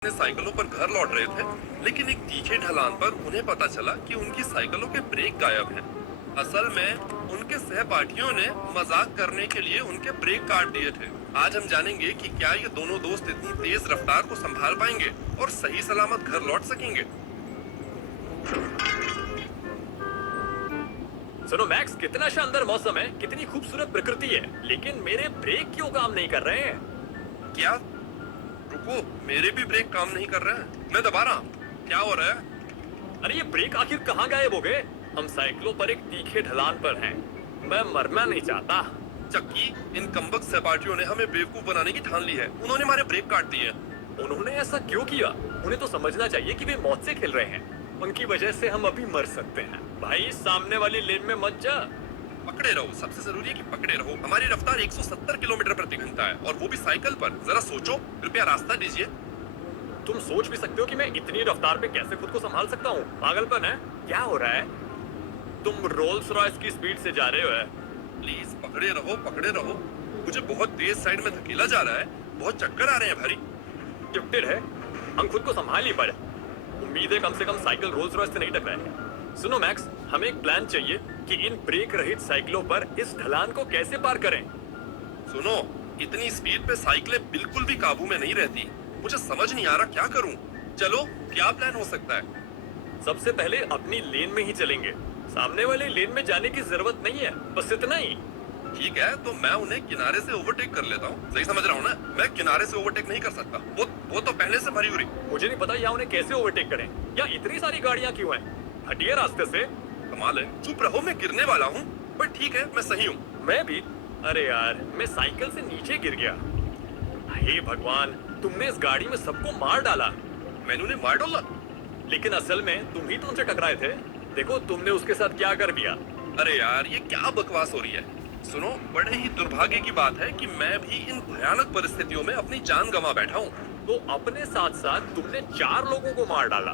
अपने साइकिलों पर घर लौट रहे थे, लेकिन एक तीखे ढलान पर उन्हें पता चला कि उनकी साइकिलों के ब्रेक गायब हैं। असल में उनके सहपाठियों ने मजाक करने के लिए उनके ब्रेक काट दिए थे। आज हम जानेंगे कि क्या ये दोनों दोस्त इतनी तेज रफ्तार को संभाल पाएंगे और सही सलामत घर लौट सकेंगे। सुनो मैक्स, कितना शानदार मौसम है, कितनी खूबसूरत प्रकृति है, लेकिन मेरे ब्रेक क्यों काम नहीं कर रहे हैं? क्या? रुको, मेरे भी ब्रेक काम नहीं कर रहे हैं। मैं दबा रहा हूँ। क्या हो रहा है? अरे ये ब्रेक आखिर कहाँ गायब हो गए? हम साइकिलों पर एक तीखे ढलान पर हैं। मैं मरना नहीं चाहता। चक्की, इन कमबख्त सहपाठियों ने हमें बेवकूफ बनाने की ठान ली है। उन्होंने हमारे ब्रेक काट दिए। उन्होंने ऐसा क्यों किया? उन्हें तो समझना चाहिए कि वे मौत से खेल रहे हैं। उनकी वजह से हम अभी मर सकते हैं। भाई, सामने वाली लेन में मत जा। पकड़े रहो, सबसे जरूरी है कि पकड़े रहो। हमारी रफ्तार 170 किलोमीटर प्रति घंटा है और वो भी साइकिल पर। जरा सोचो, कृपया रास्ता दीजिए। तुम सोच भी सकते हो कि मैं इतनी रफ्तार पे कैसे खुद को संभाल सकता हूँ? पागलपन है। क्या हो रहा है? तुम रोल्स रॉयस की स्पीड से जा रहे हो। प्लीज पकड़े रहो, पकड़े रहो। मुझे बहुत तेज साइड में धकेला जा रहा है। बहुत चक्कर आ रहे हैं भारी। गिफ्टेड है, हम खुद को संभाल ही पाए। उम्मीद है कम से कम साइकिल रोल्स रॉयस से नहीं टकराए। सुनो मैक्स, हमें एक प्लान चाहिए कि इन ब्रेक रहित साइकिलों पर इस ढलान को कैसे पार करें। सुनो, इतनी स्पीड पे साइकिलें बिल्कुल भी काबू में नहीं रहती। मुझे समझ नहीं आ रहा क्या करूं। चलो, क्या प्लान हो सकता है? सबसे पहले अपनी लेन में ही चलेंगे। सामने वाले लेन में जाने की जरूरत नहीं है, बस इतना ही। ठीक है, तो मैं उन्हें किनारे से ओवरटेक कर लेता हूँ। सही समझ रहा हूँ ना? मैं किनारे से ओवरटेक नहीं कर सकता। वो तो पहले से भरी हुई। मुझे नहीं पता या उन्हें कैसे ओवरटेक करें, या इतनी सारी गाड़ियां क्यों हैं। हटिए रास्ते से। कमाल है। चुप रहो, मैं गिरने वाला हूँ। पर ठीक है, मैं सही हूँ। मैं भी। अरे यार, मैं साइकिल से नीचे गिर गया। हे भगवान, तुमने इस गाड़ी में सबको मार डाला। मैंने उन्हें मार डाला? लेकिन असल में तुम ही तो उनसे टकराए थे। देखो तुमने उसके साथ क्या कर दिया। अरे यार, ये क्या बकवास हो रही है। सुनो, बड़े ही दुर्भाग्य की बात है कि मैं भी इन भयानक परिस्थितियों में अपनी जान गंवा बैठा हूँ। तो अपने साथ साथ तुमने 4 लोगों को मार डाला।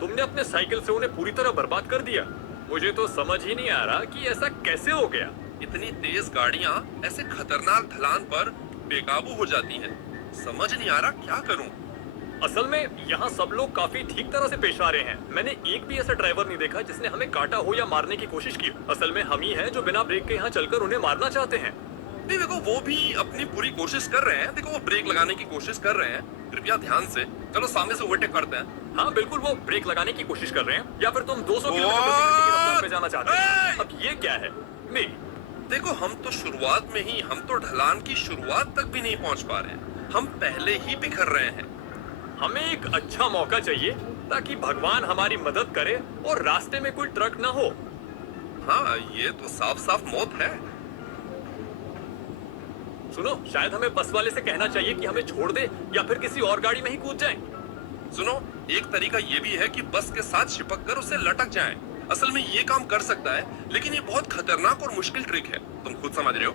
तुमने अपने साइकिल से उन्हें पूरी तरह बर्बाद कर दिया। मुझे तो समझ ही नहीं आ रहा कि ऐसा कैसे हो गया। इतनी तेज गाड़ियाँ ऐसे खतरनाक ढलान पर बेकाबू हो जाती हैं। समझ नहीं आ रहा क्या करूँ। असल में यहाँ सब लोग काफी ठीक तरह से पेश आ रहे हैं। मैंने एक भी ऐसा ड्राइवर नहीं देखा जिसने हमें काटा हो या मारने की कोशिश की। असल में हम ही हैं जो बिना ब्रेक के यहाँ चलकर उन्हें मारना चाहते हैं। नहीं, देखो, वो भी अपनी पूरी कोशिश कर रहे हैं। देखो, वो ब्रेक लगाने की कोशिश कर रहे हैं। कृपया ध्यान से। चलो, सामने से ओवरटेक करते हैं। हाँ बिल्कुल, वो ब्रेक लगाने की कोशिश कर रहे हैं। या फिर तुम 200 किलोमीटर प्रति घंटे की रफ्तार पे जाना चाहते हैं। अब ये क्या है? नहीं, देखो, हम तो शुरुआत में ही, हम तो ढलान की शुरुआत तक भी नहीं पहुंच पा रहे हैं। हम पहले ही बिखर रहे हैं। हमें एक अच्छा मौका चाहिए ताकि भगवान हमारी मदद करे और रास्ते में कोई ट्रक ना हो। हाँ, ये तो साफ साफ मौत है। सुनो, शायद हमें बस वाले से कहना चाहिए कि हमें छोड़ दे या फिर किसी और गाड़ी में ही कूद जाएं। सुनो, एक तरीका ये भी है कि बस के साथ चिपक कर उसे लटक जाएं। असल में ये काम कर सकता है, लेकिन ये बहुत खतरनाक और मुश्किल ट्रिक है। तुम खुद समझ रहे हो।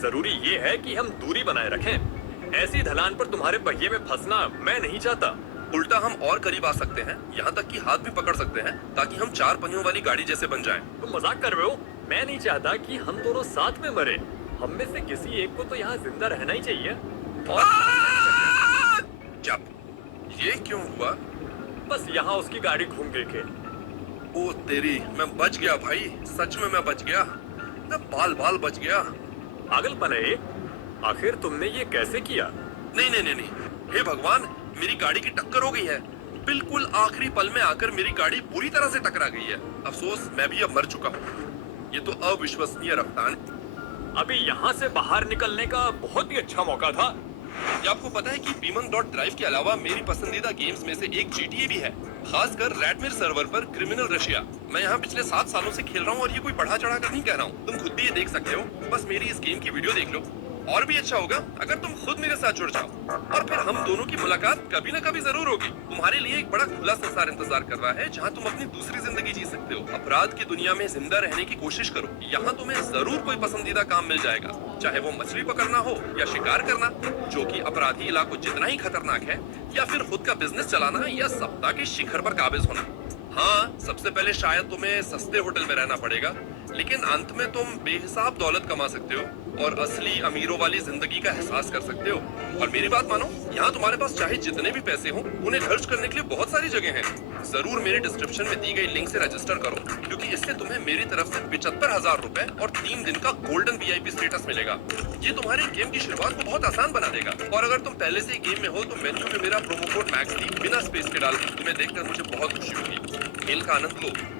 जरूरी ये है कि हम दूरी बनाए रखें। ऐसी ढलान पर तुम्हारे पहिए में फंसना मैं नहीं चाहता। उल्टा हम और करीब आ सकते हैं, यहाँ तक कि हाथ भी पकड़ सकते हैं, ताकि हम 4 पहियों वाली गाड़ी जैसे बन जाएं। तुम मजाक कर रहे हो? मैं नहीं चाहता कि हम दोनों साथ में मरे। हम में से किसी एक को तो यहाँ जिंदा रहना ही चाहिए। और जब ये क्यों हुआ? बस यहाँ उसकी गाड़ी घूम गई के। ओ तेरी, मैं बच गया भाई। सच में मैं बच गया। मैं बाल बाल बच गया। पागलपन है ये। आखिर तुमने ये कैसे किया? नहीं नहीं नहीं नहीं, हे भगवान, मेरी गाड़ी की टक्कर हो गई है। बिल्कुल आखिरी पल में आकर मेरी गाड़ी पूरी तरह से टकरा गई है। अफसोस, मैं भी अब मर चुका हूँ। ये तो अविश्वसनीय रफ्तार। अभी यहाँ से बाहर निकलने का बहुत ही अच्छा मौका था। क्या आपको पता है कि Demon.Drive के अलावा मेरी पसंदीदा गेम्स में से एक GTA भी है, खासकर रैडमिर सर्वर पर क्रिमिनल रशिया। मैं यहाँ पिछले 7 सालों से खेल रहा हूँ और ये कोई बढ़ा चढ़ा कर नहीं कह रहा हूँ। तुम खुद भी ये देख सकते हो। बस मेरी इस गेम की वीडियो देख लो। और भी अच्छा होगा अगर तुम खुद मेरे साथ जुड़ जाओ, और फिर हम दोनों की मुलाकात कभी न कभी जरूर होगी। तुम्हारे लिए एक बड़ा खुला संसार इंतजार कर रहा है, जहाँ तुम अपनी दूसरी जिंदगी जी सकते हो। अपराध की दुनिया में जिंदा रहने की कोशिश करो। यहाँ तुम्हें जरूर कोई पसंदीदा काम मिल जाएगा, चाहे वो मछली पकड़ना हो या शिकार करना, जो कि अपराधी इलाकों जितना ही खतरनाक है, या फिर खुद का बिजनेस चलाना, या सप्ताह के शिखर पर काबिज होना। हाँ, सबसे पहले शायद तुम्हें सस्ते होटल में रहना पड़ेगा, लेकिन अंत में तुम बेहिसाब दौलत कमा सकते हो और असली अमीरों वाली जिंदगी का एहसास कर सकते हो। और मेरी बात मानो, यहाँ तुम्हारे पास चाहे जितने भी पैसे हो उन्हें खर्च करने के लिए बहुत सारी जगह है। जरूर मेरे डिस्क्रिप्शन में दी गई लिंक से रजिस्टर करो, क्योंकि इससे तुम्हें मेरी तरफ से 75,000 रुपए और 3 दिन का गोल्डन वीआईपी स्टेटस मिलेगा। ये तुम्हारे गेम की शुरुआत को बहुत आसान बना देगा। और अगर तुम पहले से ही गेम में हो तो मेन्यू में मेरा प्रोमो कोड मैक्स बिना स्पेस के डाल, तुम्हें देखकर मुझे बहुत खुशी होगी। खेल का आनंद लो।